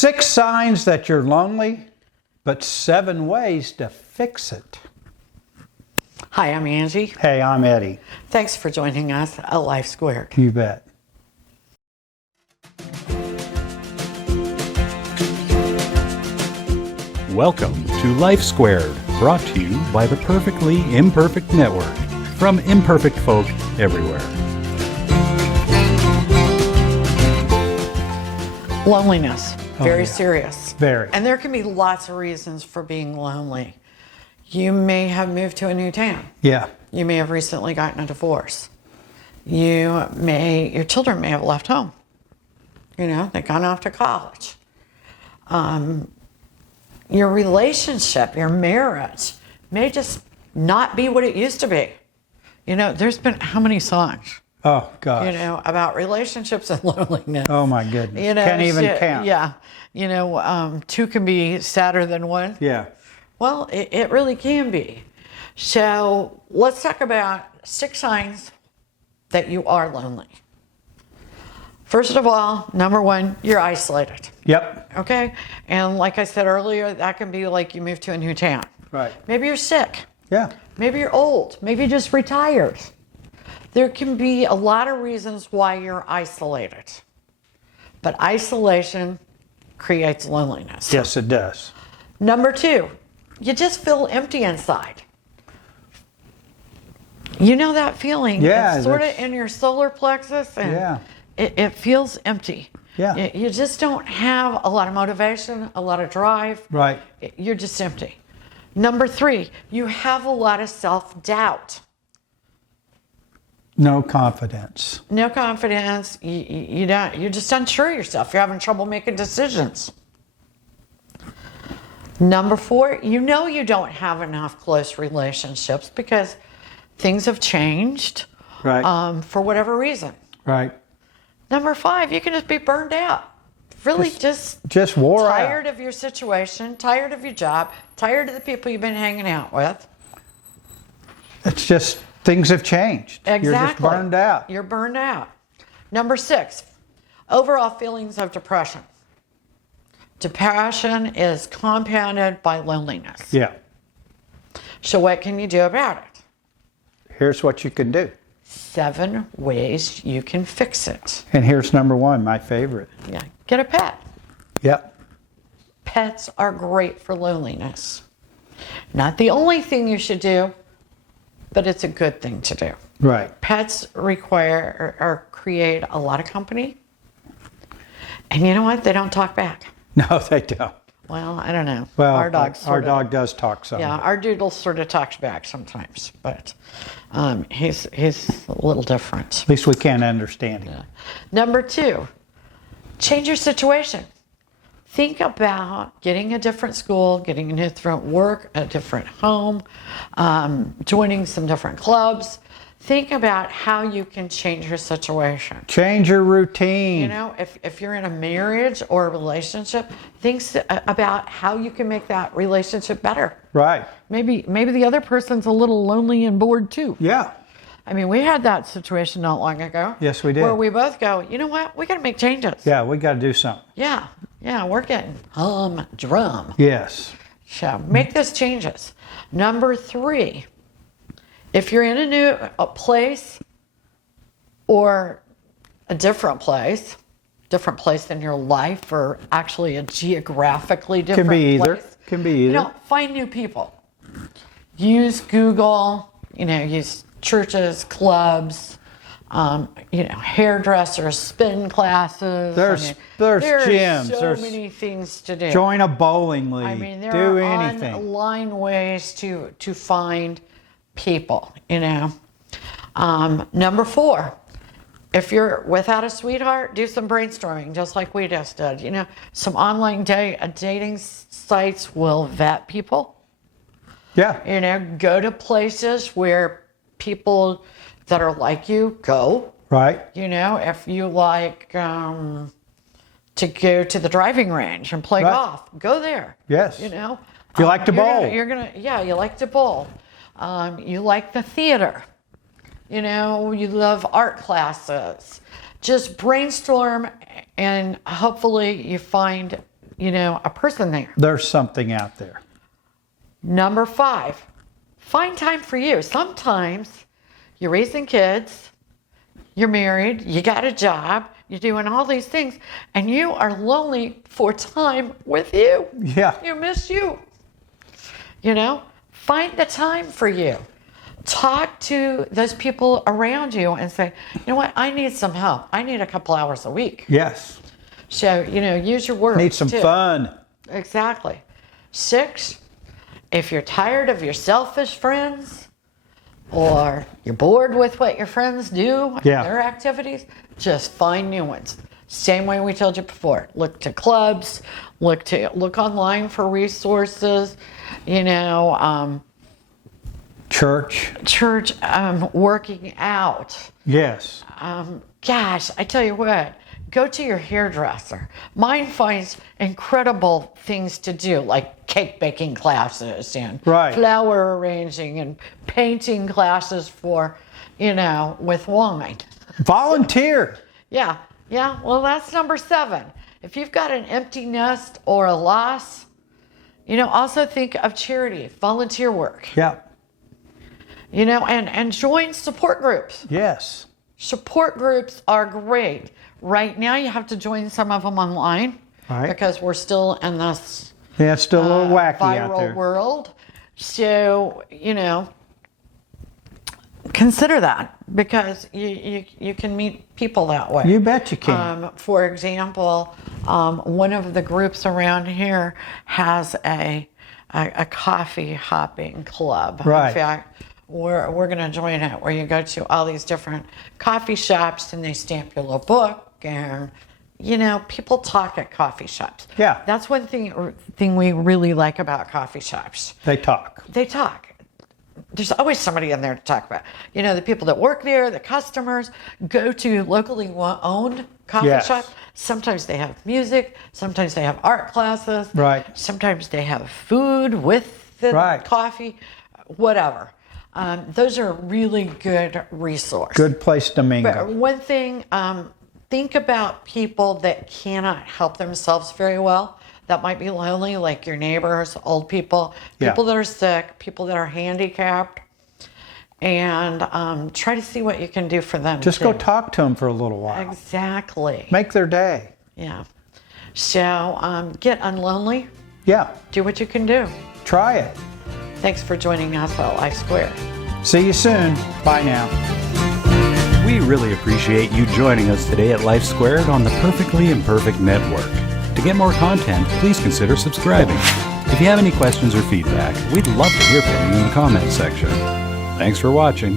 6 signs that you're lonely, but 7 ways to fix it. Hi, I'm Angie. Hey, I'm Eddie. Thanks for joining us at Life Squared. You bet. Welcome to Life Squared, brought to you by the Perfectly Imperfect Network, from imperfect folk everywhere. Loneliness, very yeah. serious. Very. And there can be lots of reasons for being lonely. You may have moved to a new town. Yeah. You may have recently gotten a divorce. Your children may have left home. They've gone off to college. Your relationship, your marriage may just not be what it used to be. There's been how many songs? Oh, gosh. About relationships and loneliness. Oh, my goodness. Can't even count. Yeah. 2 can be sadder than 1. Yeah. Well, it really can be. So let's talk about 6 signs that you are lonely. First of all, number 1, you're isolated. Yep. Okay? And like I said earlier, that can be like you moved to a new town. Right. Maybe you're sick. Yeah. Maybe you're old. Maybe you just retired. There can be a lot of reasons why you're isolated. But isolation creates loneliness. Yes, it does. Number 2, you just feel empty inside. You know that feeling? Yeah. It's sort of in your solar plexus, and Yeah. it feels empty. Yeah. You just don't have a lot of motivation, a lot of drive. Right. You're just empty. Number 3, you have a lot of self-doubt. No confidence. No confidence. You're just unsure of yourself. You're having trouble making decisions. Number 4, you don't have enough close relationships because things have changed. Right. For whatever reason. Right. Number 5, you can just be burned out. Really just wore out. tired of your situation, tired of your job, tired of the people you've been hanging out with. It's just things have changed. Exactly. You're just burned out. You're burned out. Number 6, overall feelings of depression. Depression is compounded by loneliness. Yeah. So what can you do about it? Here's what you can do. 7 ways you can fix it. And here's number 1, my favorite. Yeah, get a pet. Yep. Pets are great for loneliness. Not the only thing you should do, but it's a good thing to do. Right. Pets require or create a lot of company. And you know what? They don't talk back. No, they don't. Well, I don't know. Well, our dog does talk some. Yeah, our doodle sort of talks back sometimes, but he's a little different. At least we can't understand him. Yeah. Number 2, change your situation. Think about getting a different school, getting a different work, a different home, joining some different clubs. Think about how you can change your situation. Change your routine. If you're in a marriage or a relationship, think about how you can make that relationship better. Right. Maybe the other person's a little lonely and bored too. Yeah. I mean, we had that situation not long ago. Yes, we did. Where we both go, you know what? We got to make changes. Yeah, we got to do something. Yeah, we're getting humdrum. Yes. So make those changes. Number 3, if you're in a new place or a different place in your life, or actually a geographically different place. Can be either. Find new people. Use Google, use churches, clubs, hairdressers, spin classes. There's gyms. There's so many things to do. Join a bowling league. I mean, there do are anything. online ways to find people, Number 4, if you're without a sweetheart, do some brainstorming, just like we just did. Some online dating sites will vet people. Yeah. Go to places where people that are like you go. Right. If you like to go to the driving range and play golf, go there. Yes. If you like to bowl. You like to bowl. You like the theater. You love art classes. Just brainstorm, and hopefully you find a person there. There's something out there. Number 5, find time for you. Sometimes you're raising kids, you're married, you got a job, you're doing all these things, and you are lonely for time with you. Yeah. You miss you. Find the time for you. Talk to those people around you and say, you know what, I need some help. I need a couple hours a week. Yes. So, use your words. Need some too. fun. Exactly. 6, if you're tired of your selfish friends or you're bored with what your friends do, Yeah. their activities, just find new ones. Same way we told you before. Look to clubs, look online for resources, Church. working out. Yes. Gosh, I tell you what, go to your hairdresser. Mine finds incredible things to do, like cake baking classes and Right. flower arranging and painting classes for, with wine. Volunteer. Yeah. Well, that's number 7. If you've got an empty nest or a loss, also think of charity, volunteer work, Yeah. and join support groups. Yes. Support groups are great. Right now, you have to join some of them online Right. because we're still in this Yeah, it's still a little wacky out viral there. world. So, consider that because you can meet people that way. You bet you can. For example, one of the groups around here has a coffee hopping club. Right. In fact, we're going to join it where you go to all these different coffee shops and they stamp your little book and people talk at coffee shops. Yeah. That's one thing we really like about coffee shops. They talk. They talk. There's always somebody in there to talk about. The people that work there, the customers, go to locally owned coffee Yes. shops. Sometimes they have music. Sometimes they have art classes. Right. Sometimes they have food with the Right. coffee, whatever. Those are really good resources. Good place to mingle. But one thing, think about people that cannot help themselves very well. That might be lonely, like your neighbors, old people, Yeah. people that are sick, people that are handicapped, and try to see what you can do for them. Just too. go talk to them for a little while. Exactly. Make their day. Yeah. So get unlonely. Yeah. Do what you can do. Try it. Thanks for joining us at Life Squared. See you soon. Bye now. We really appreciate you joining us today at Life Squared on the Perfectly Imperfect Network. To get more content, please consider subscribing. If you have any questions or feedback, we'd love to hear from you in the comments section. Thanks for watching.